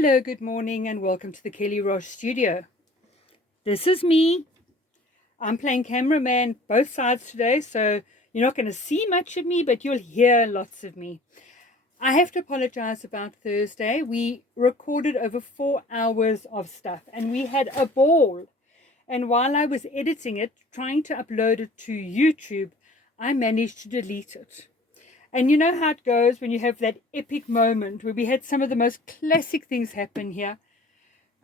Hello, good morning, and welcome to the Kelly Roche studio. This is me. I'm playing cameraman both sides today, so you're not going to see much of me, but you'll hear lots of me. I have to apologize about Thursday. We recorded over 4 hours of stuff, and we had a ball. And while I was editing it, trying to upload it to YouTube, I managed to delete it. And you know how it goes when you have that epic moment where we had some of the most classic things happen here.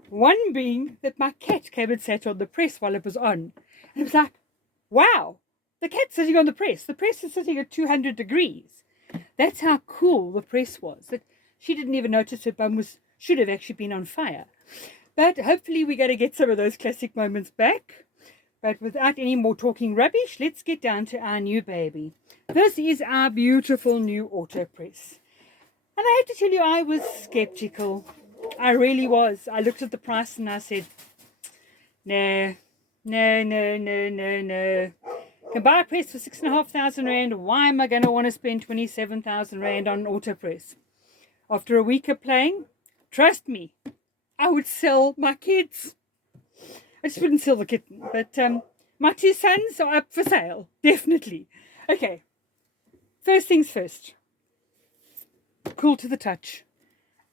One being that my cat came and sat on the press while it was on. And it was like, wow, the cat's sitting on the press. The press is sitting at 200 degrees. That's how cool the press was. That she didn't even notice her bum should have actually been on fire. But hopefully we're going to get some of those classic moments back. But without any more talking rubbish, let's get down to our new baby. This is our beautiful new Autopress. And I have to tell you, I was skeptical. I really was. I looked at the price and I said, no. Can buy a press for 6,500 Rand. Why am I going to want to spend 27,000 Rand on an Autopress? After a week of playing, trust me, I would sell my kids. I just wouldn't sell the kitten, but my two sons are up for sale, definitely. Okay, first things first. Cool to the touch.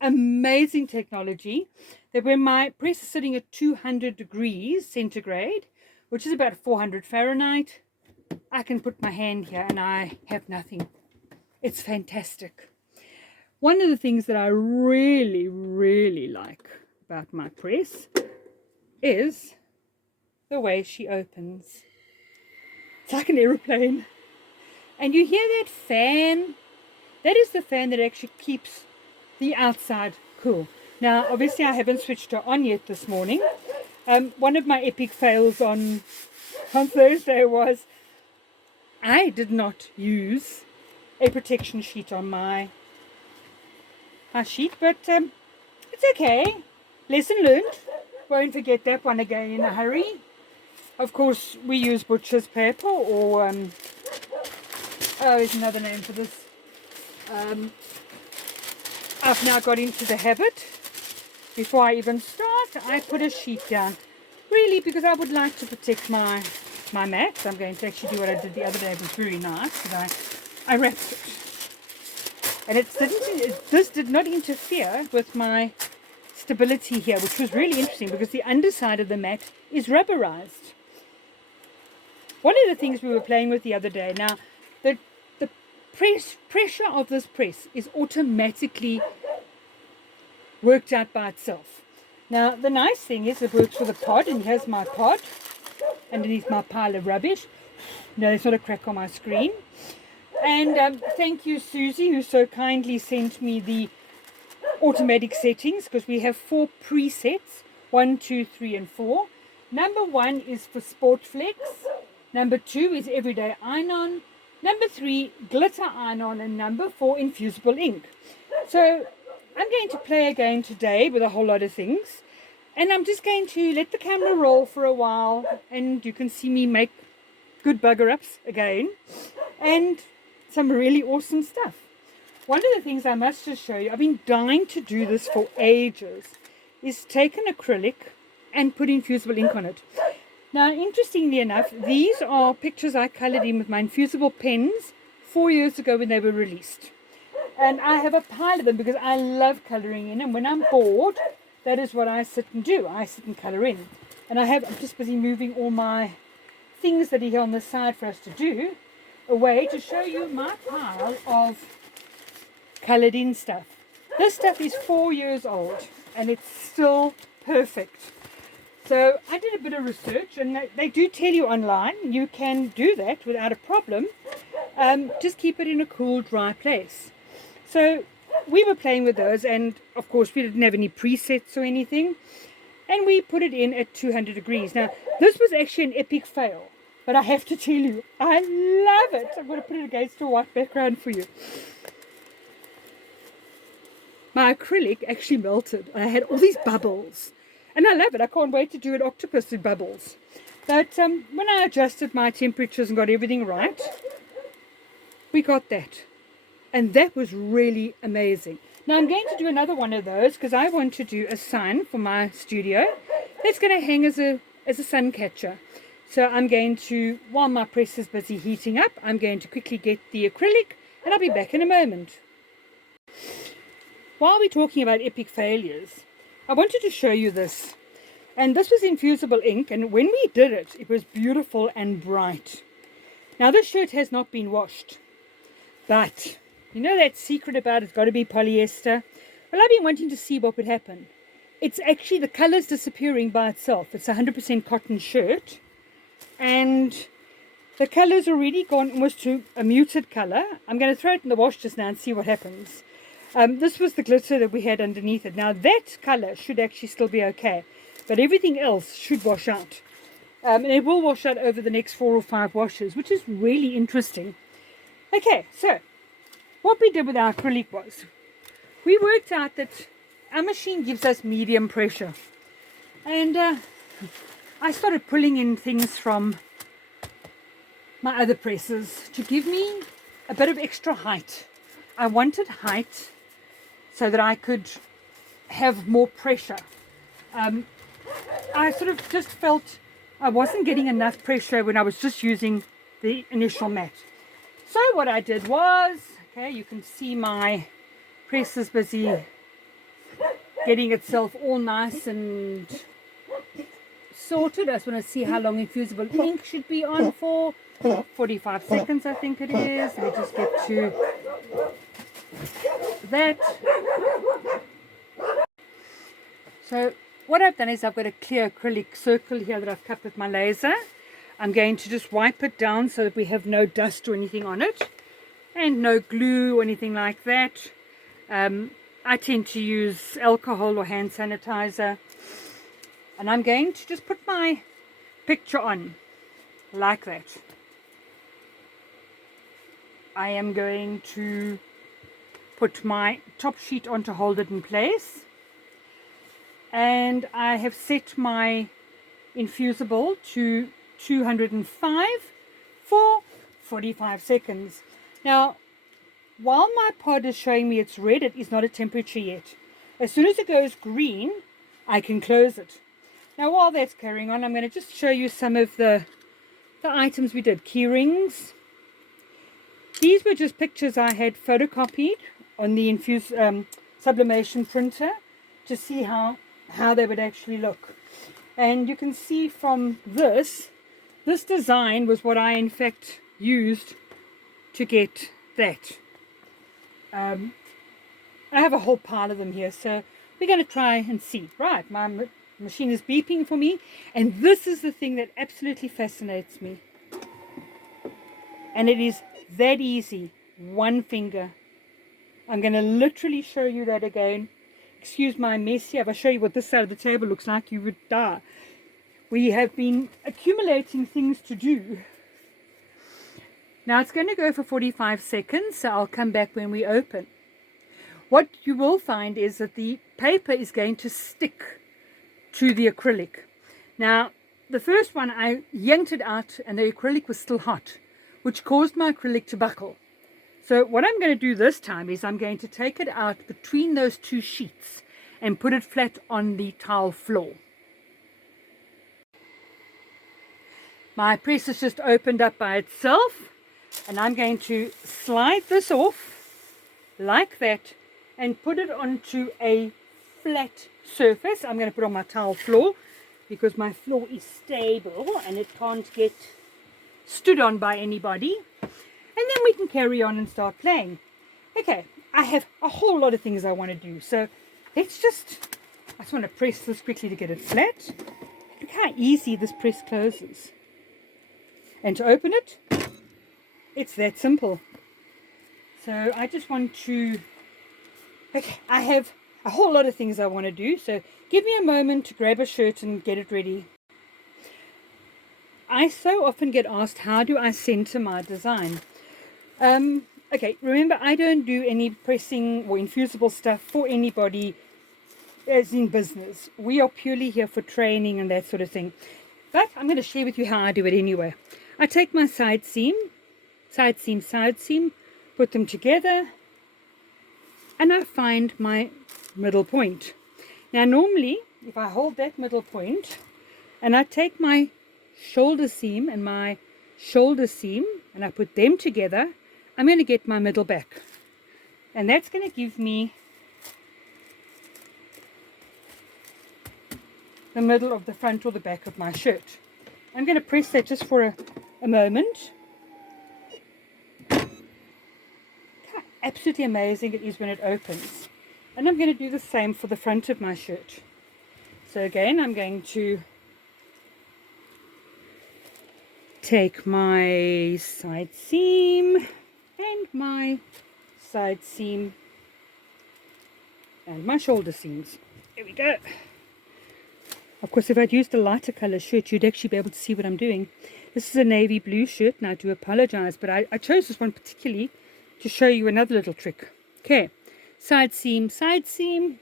Amazing technology. That when my press is sitting at 200 degrees centigrade, which is about 400 Fahrenheit, I can put my hand here and I have nothing. It's fantastic. One of the things that I really, really like about my press is the way she opens. It's like an aeroplane. And you hear that fan? That is the fan that actually keeps the outside cool. Now, obviously, I haven't switched her on yet this morning. One of my epic fails on Thursday was I did not use a protection sheet on my sheet, but it's okay. Lesson learned. Won't forget that one again in a hurry. Of course, we use butcher's paper or, there's another name for this. I've now got into the habit. Before I even start, I put a sheet down. Really, because I would like to protect my mat. I'm going to actually do what I did the other day. It was very nice. I wrapped it. And this did not interfere with my stability here, which was really interesting because the underside of the mat is rubberized. One of the things we were playing with the other day, now the pressure of this press is automatically worked out by itself. Now the nice thing is it works with a pod, and here's my pod underneath my pile of rubbish. No, there's not a crack on my screen. And thank you, Susie, who so kindly sent me the automatic settings, because we have 4 presets, 1, 2, 3 and 4. Number 1 is for Sport Flex. Number 2 is Everyday Iron-On. Number 3, Glitter Iron-On. And number 4, Infusible Ink. So I'm going to play again today with a whole lot of things. And I'm just going to let the camera roll for a while. And you can see me make good bugger-ups again. And some really awesome stuff. One of the things I must just show you, I've been dying to do this for ages, is take an acrylic and put infusible ink on it. Now, interestingly enough, these are pictures I colored in with my infusible pens 4 years ago when they were released. And I have a pile of them because I love coloring in, and when I'm bored, that is what I sit and do. I sit and color in. And I'm just busy moving all my things that are here on the side for us to do away to show you my pile of colored in stuff. This stuff is 4 years old and it's still perfect. So I did a bit of research, and they do tell you online you can do that without a problem. Just keep it in a cool, dry place. So we were playing with those, and of course we didn't have any presets or anything, and we put it in at 200 degrees. Now this was actually an epic fail, but I have to tell you, I love it. I'm going to put it against a white background for you. My acrylic actually melted. I had all these bubbles. And I love it. I can't wait to do an octopus in bubbles. But when I adjusted my temperatures and got everything right, we got that. And that was really amazing. Now I'm going to do another one of those because I want to do a sign for my studio that's going to hang as a sun catcher. So I'm going to, while my press is busy heating up, I'm going to quickly get the acrylic and I'll be back in a moment. While we're talking about epic failures, I wanted to show you this. And this was infusible ink, and when we did it, it was beautiful and bright. Now this shirt has not been washed, but you know that secret about it's got to be polyester? Well, I've been wanting to see what would happen. It's actually, the color's disappearing by itself. It's a 100% cotton shirt, and the color's already gone almost to a muted color. I'm going to throw it in the wash just now and see what happens. This was the glitter that we had underneath it. Now that color should actually still be okay, but everything else should wash out. And it will wash out over the next 4 or 5 washes, which is really interesting. Okay, so what we did with our acrylic was, we worked out that our machine gives us medium pressure. And I started pulling in things from my other presses to give me a bit of extra height. I wanted height so that I could have more pressure. I sort of just felt I wasn't getting enough pressure when I was just using the initial mat. So what I did was, okay, you can see my press is busy getting itself all nice and sorted. I just want to see how long infusible ink should be on for. 45 seconds, I think it is. Let me just get to that. So what I've done is I've got a clear acrylic circle here that I've cut with my laser. I'm going to just wipe it down so that we have no dust or anything on it, and no glue or anything like that. I tend to use alcohol or hand sanitizer, and I'm going to just put my picture on like that. I am going to put my top sheet on to hold it in place, and I have set my infusible to 205 for 45 seconds. Now, while my pod is showing me it's red, it is not a temperature yet. As soon as it goes green, I can close it. Now, while that's carrying on, I'm going to just show you some of the items we did. Key rings. These were just pictures I had photocopied on the sublimation printer to see how they would actually look. And you can see from this design was what I in fact used to get that. I have a whole pile of them here, so we're going to try and see. Right, my machine is beeping for me, and this is the thing that absolutely fascinates me. And it is that easy. One finger. I'm going to literally show you that again. Excuse my mess here. If I show you what this side of the table looks like, you would die. We have been accumulating things to do. Now it's going to go for 45 seconds, so I'll come back when we open. What you will find is that the paper is going to stick to the acrylic. Now, the first one I yanked it out and the acrylic was still hot, which caused my acrylic to buckle. So what I'm going to do this time is I'm going to take it out between those two sheets and put it flat on the tile floor. My press has just opened up by itself, and I'm going to slide this off like that and put it onto a flat surface. I'm going to put it on my tile floor because my floor is stable and it can't get stood on by anybody. And then we can carry on and start playing. Okay, I have a whole lot of things I want to do. So I just want to press this quickly to get it flat. Look how easy this press closes. And to open it, it's that simple. So I just want to, okay, I have a whole lot of things I want to do. So give me a moment to grab a shirt and get it ready. I so often get asked, how do I center my design? Okay, remember, I don't do any pressing or infusible stuff for anybody as in business. We are purely here for training and that sort of thing. But I'm going to share with you how I do it anyway. I take my side seam, put them together, and I find my middle point. Now normally, if I hold that middle point and I take my shoulder seam and my shoulder seam and I put them together, I'm going to get my middle back. And that's going to give me the middle of the front or the back of my shirt. I'm going to press that just for a moment. How absolutely amazing it is when it opens. And I'm going to do the same for the front of my shirt. So again, I'm going to take my side seam and my side seam and my shoulder seams. There we go. Of course, if I'd used a lighter color shirt, you'd actually be able to see what I'm doing. This is a navy blue shirt, and I do apologize, but I chose this one particularly to show you another little trick. Okay, side seam, side seam.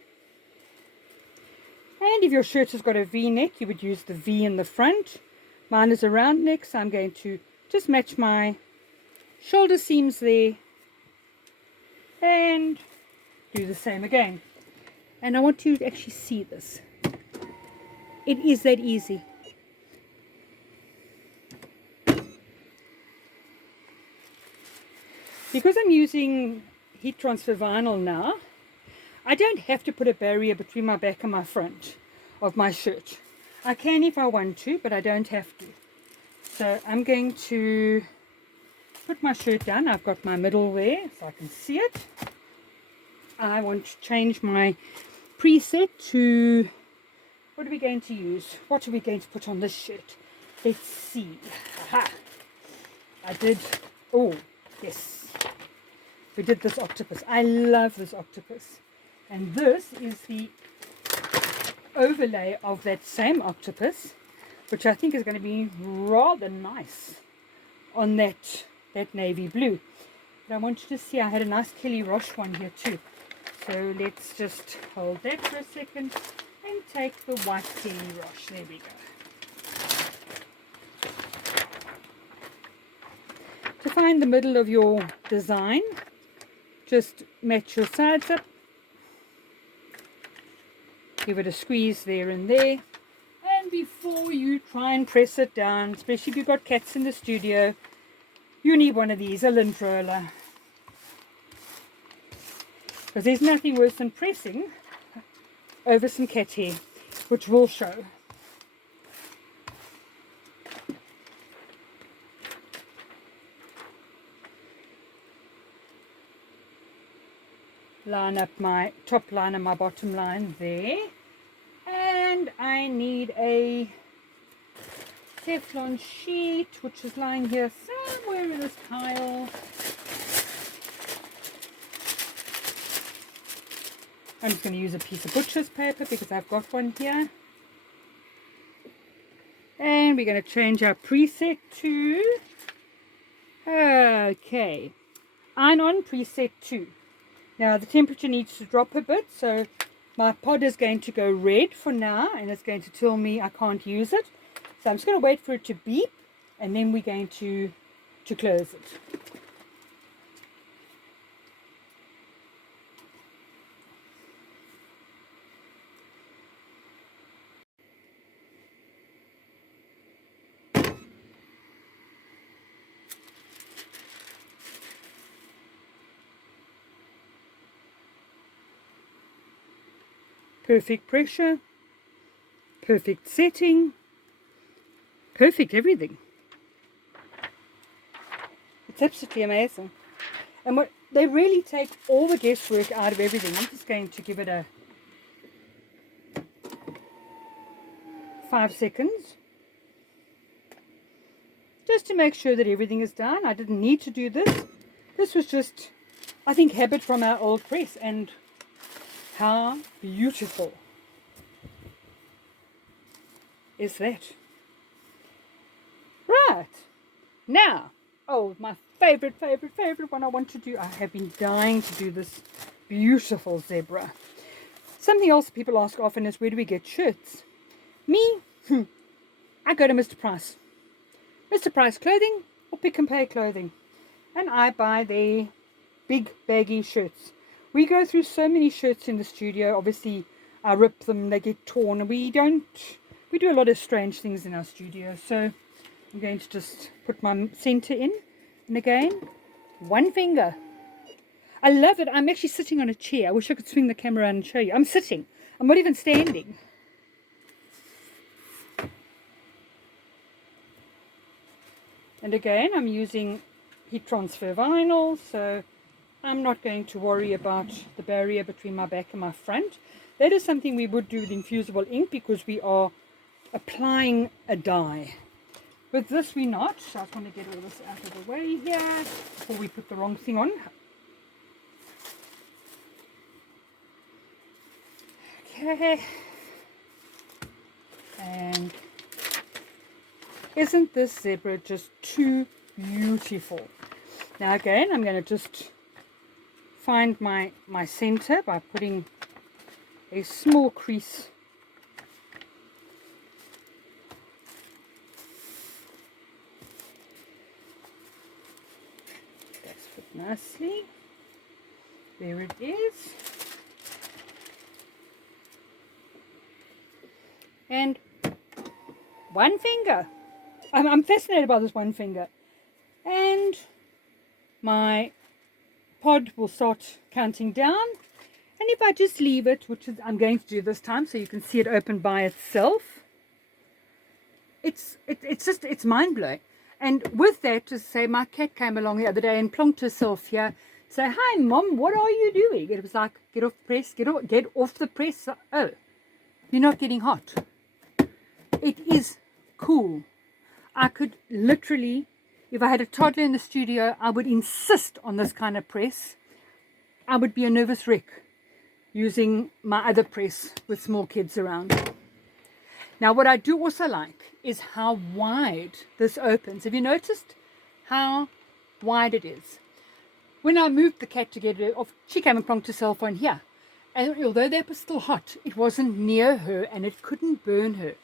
And if your shirt has got a V-neck, you would use the V in the front. Mine is a round neck, so I'm going to just match my shoulder seams there and do the same again. And I want you to actually see this. It is that easy. Because I'm using heat transfer vinyl now, I don't have to put a barrier between my back and my front of my shirt. I can if I want to, but I don't have to. So I'm going to put my shirt down. I've got my middle there so I can see it. I want to change my preset to, what are we going to use? What are we going to put on this shirt? Let's see. Aha. I did, oh, yes. We did this octopus. I love this octopus. And this is the overlay of that same octopus, which I think is going to be rather nice on that navy blue. But I want you to see I had a nice Kelly Roche one here too. So let's just hold that for a second and take the white Kelly Roche. There we go. To find the middle of your design, just match your sides up. Give it a squeeze there and there. And before you try and press it down, especially if you've got cats in the studio, you need one of these, a lint roller. Because there's nothing worse than pressing over some cat hair, which will show. Line up my top line and my bottom line there. And I need a Teflon sheet, which is lying here somewhere in this pile. I'm just going to use a piece of butcher's paper because I've got one here. And we're going to change our preset to, okay, iron on preset 2. Now the temperature needs to drop a bit, so my pod is going to go red for now, and it's going to tell me I can't use it. So I'm just going to wait for it to beep, and then we're going to close it. Perfect pressure, perfect setting, perfect everything. It's absolutely amazing. And what they really take all the guesswork out of everything. I'm just going to give it a 5 seconds. Just to make sure that everything is done. I didn't need to do this. This was just, I think, habit from our old press, and how beautiful is that? Right, now, oh, my favorite one I want to do. I have been dying to do this beautiful zebra. Something else people ask often is, where do we get shirts? Me, I go to Mr. Price. Mr. Price Clothing or Pick and Pay Clothing. And I buy their big baggy shirts. We go through so many shirts in the studio. Obviously, I rip them, they get torn. We do a lot of strange things in our studio. So I'm going to just put my center in. And again, one finger. I love it. I'm actually sitting on a chair. I wish I could swing the camera around and show you. I'm sitting. I'm not even standing. And again, I'm using heat transfer vinyl, so I'm not going to worry about the barrier between my back and my front. That is something we would do with infusible ink because we are applying a dye. With this, we're not. So I just want to get all this out of the way here before we put the wrong thing on. Okay. And isn't this zebra just too beautiful? Now again, I'm going to just find my center by putting a small crease that's fit nicely. There it is. And one finger. I'm fascinated by this one finger. And my pod will start counting down. And if I just leave it, which is, I'm going to do this time so you can see it open by itself, it's mind-blowing. And with that, to say, my cat came along the other day and plonked herself here. Say, hi, Mom, what are you doing? It was like, get off the press, get off the press. Oh, you're not getting hot. It is cool. I could literally, if I had a toddler in the studio, I would insist on this kind of press. I would be a nervous wreck using my other press with small kids around. Now, what I do also like is how wide this opens. Have you noticed how wide it is? When I moved the cat to get it off, she came and plonked herself on here. And although that was still hot, it wasn't near her and it couldn't burn her.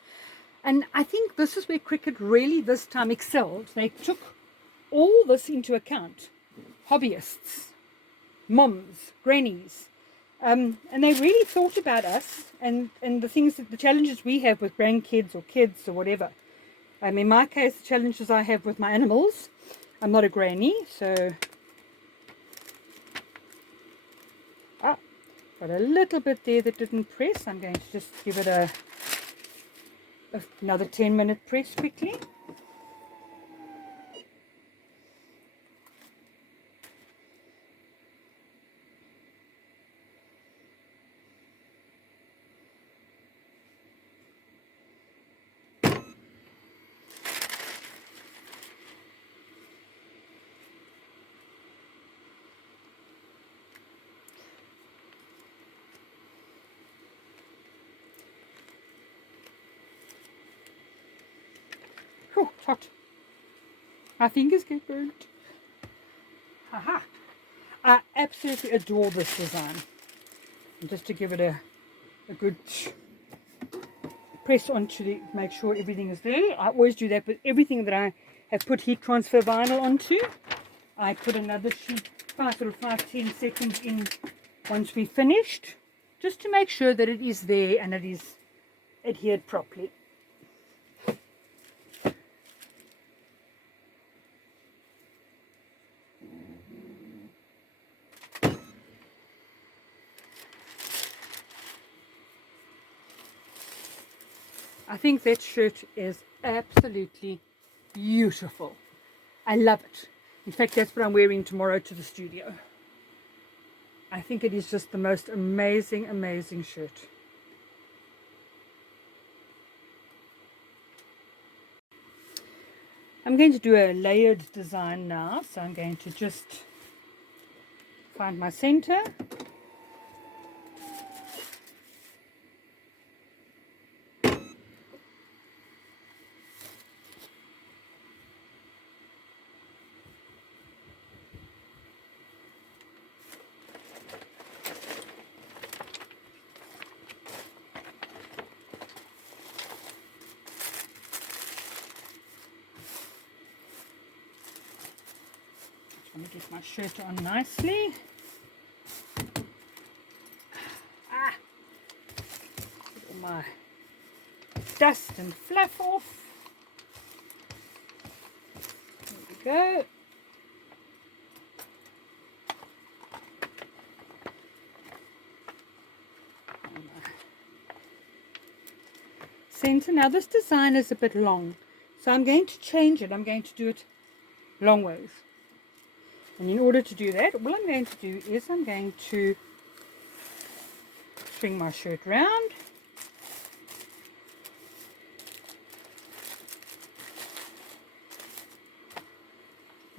And I think this is where Cricut really this time excelled. They took all this into account. Hobbyists, moms, grannies. And they really thought about us and the things, the challenges we have with grandkids or kids or whatever. In my case, the challenges I have with my animals. I'm not a granny, so... got a little bit there that didn't press. I'm going to just give it another 10-minute press quickly. Oh, it's hot. My fingers get burnt. Haha. I absolutely adore this design. And just to give it a good press onto make sure everything is there. I always do that with everything that I have put heat transfer vinyl onto. I put another sheet, 5-10 seconds in once we've finished, just to make sure that it is there and it is adhered properly. I think that shirt is absolutely beautiful. I love it. In fact, that's what I'm wearing tomorrow to the studio. I think it is just the most amazing, amazing shirt. I'm going to do a layered design now. So I'm going to just find my center. Let me get my shirt on nicely. my dust and fluff off. There we go. Center. Now this design is a bit long, so I'm going to change it. I'm going to do it long ways. And in order to do that, what I'm going to do is I'm going to swing my shirt round.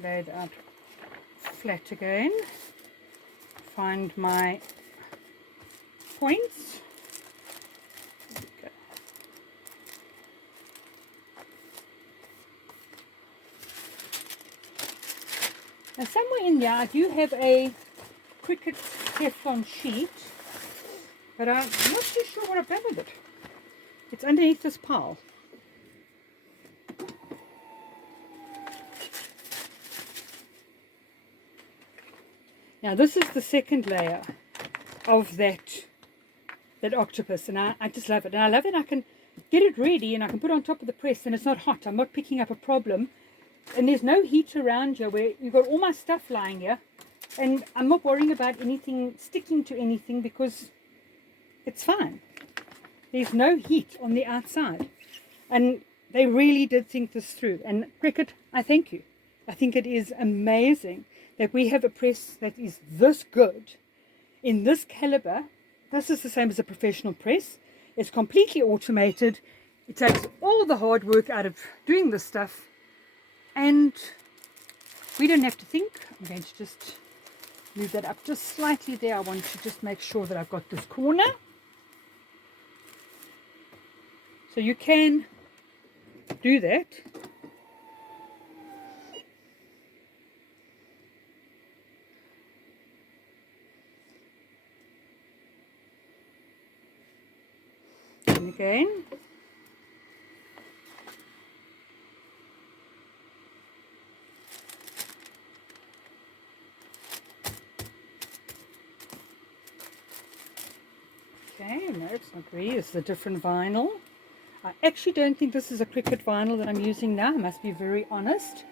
Lay it out flat again. Find my points. Okay. Now somewhere in here I do have a Cricut Teflon sheet, but I'm not too sure what I've done with it. It's underneath this pile. Now this is the second layer of that octopus, and I just love it. And I love that I can get it ready and I can put it on top of the press and it's not hot. I'm not picking up a problem. And there's no heat around here where you've got all my stuff lying here. And I'm not worrying about anything sticking to anything because it's fine. There's no heat on the outside. And they really did think this through. And Cricut, I thank you. I think it is amazing that we have a press that is this good in this caliber. This is the same as a professional press. It's completely automated. It takes all the hard work out of doing this stuff. And we don't have to think. I'm going to just move that up just slightly there. I want to just make sure that I've got this corner. So you can do that. And again. Okay, no, it's not really. It's a different vinyl. I actually don't think this is a Cricut vinyl that I'm using now. I must be very honest.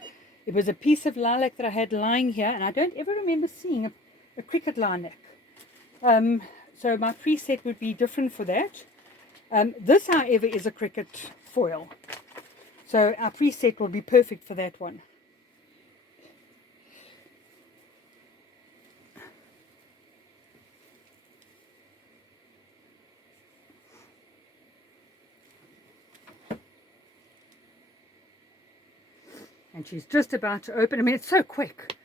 It was a piece of lilac that I had lying here, and I don't ever remember seeing a Cricut lilac. So my preset would be different for that. This, however, is a Cricut foil. So our preset will be perfect for that one. And she's just about to open. I mean, it's so quick.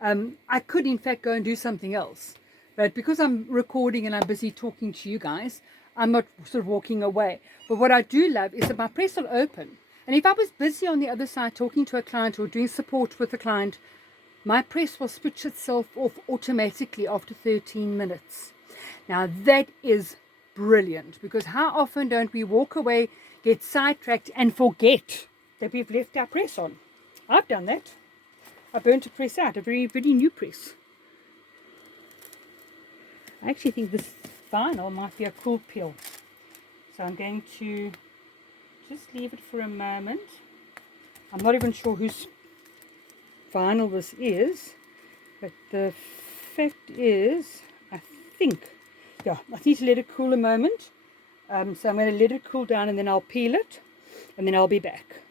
I could, in fact, go and do something else. But because I'm recording and I'm busy talking to you guys, I'm not sort of walking away. But what I do love is that my press will open. And if I was busy on the other side talking to a client or doing support with a client, my press will switch itself off automatically after 13 minutes. Now, that is brilliant. Because how often don't we walk away, get sidetracked, and forget that we've left our press on? I've done that. I burnt a press out, a very, very new press. I actually think this vinyl might be a cool peel. So I'm going to just leave it for a moment. I'm not even sure whose vinyl this is, but the fact is, I think, yeah, I need to let it cool a moment. So I'm going to let it cool down and then I'll peel it and then I'll be back.